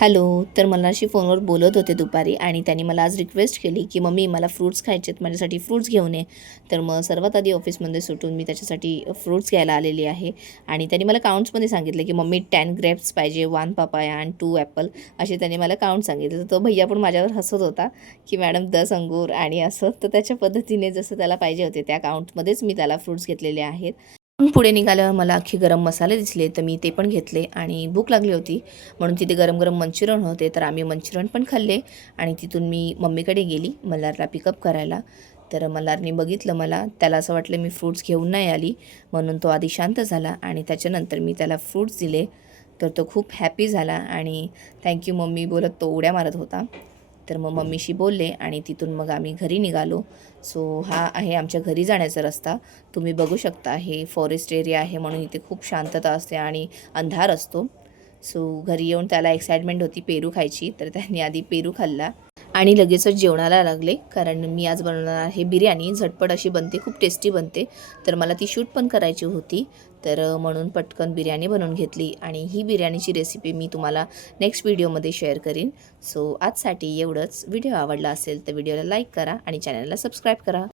Hello. तर मला अशी फोनवर बोलत होते दुपारी आणि त्यांनी मला आज रिक्वेस्ट केली, की "मम्मी मला फ्रुट्स खायचे आहेत, माझ्यासाठी फ्रुट्स घेऊन ये." तर मग सर्वात आधी ऑफिसमध्ये सुटून मी त्याच्यासाठी फ्रुट्स घ्यायला आलेली आहे आणि त्यांनी मला काउंट्समध्ये सांगितलं, की "मम्मी 10 ग्रेप्स पाहिजे, 1 पपाया आणि 2 ॲपल." असे त्यांनी मला काउंट सांगितले. तर तो भैय्या पण माझ्यावर हसत होता, की "मॅडम 10 अंगूर" आणि असं. तर त्याच्या पद्धतीने जसं त्याला पाहिजे होते त्या काउंटमध्येच मी त्याला फ्रुट्स घेतलेले आहेत. पण पुढे निघाल्यावर मला अख्खे गरम मसाले दिसले, तर मी ते पण घेतले आणि भूक लागली होती म्हणून तिथे गरम-गरम मंचुरियन होते, तर आम्ही मंचुरियन पण खाल्ले आणि तिथून मी मम्मीकडे गेली मल्हारला पिकअप करायला. तर मल्हारने बघितलं मला, त्याला असं वाटलं मी फ्रुट्स घेऊन नाही आली, म्हणून तो आधी शांत झाला आणि त्याच्यानंतर मी त्याला फ्रुट्स दिले. तर तो खूप हॅपी झाला आणि थँक मम्मी बोलत तो उड्या मारत होता. तर मग मम्मीशी बोलले आणि तिथून मग आम्ही घरी निघालो. सो हा आहे आमच्या घरी जाण्याचा रस्ता. तुम्ही बघू शकता हे फॉरेस्ट एरिया आहे म्हणून इथे खूप शांतता असते आणि अंधार असतो. सो घरी येऊन त्याला एक्साइटमेंट होती पेरू खायची, तर त्यांनी आधी पेरू खाल्ला आणि लगेचच जेवणाला लागले. कारण मी आज बनवणार आहे बिर्याणी. झटपट अशी बनते, खूप टेस्टी बनते. तर मला ती शूट पण करायची होती. तर म्हणून पटकन बिर्याणी बनवून घेतली आणि ही बिर्याणीची रेसिपी मी तुम्हाला नेक्स्ट व्हिडिओमध्ये शेअर करीन. सो आजसाठी एवढंच. व्हिडिओ आवडला असेल तर व्हिडिओला लाईक करा आणि चॅनलला सबस्क्राईब करा.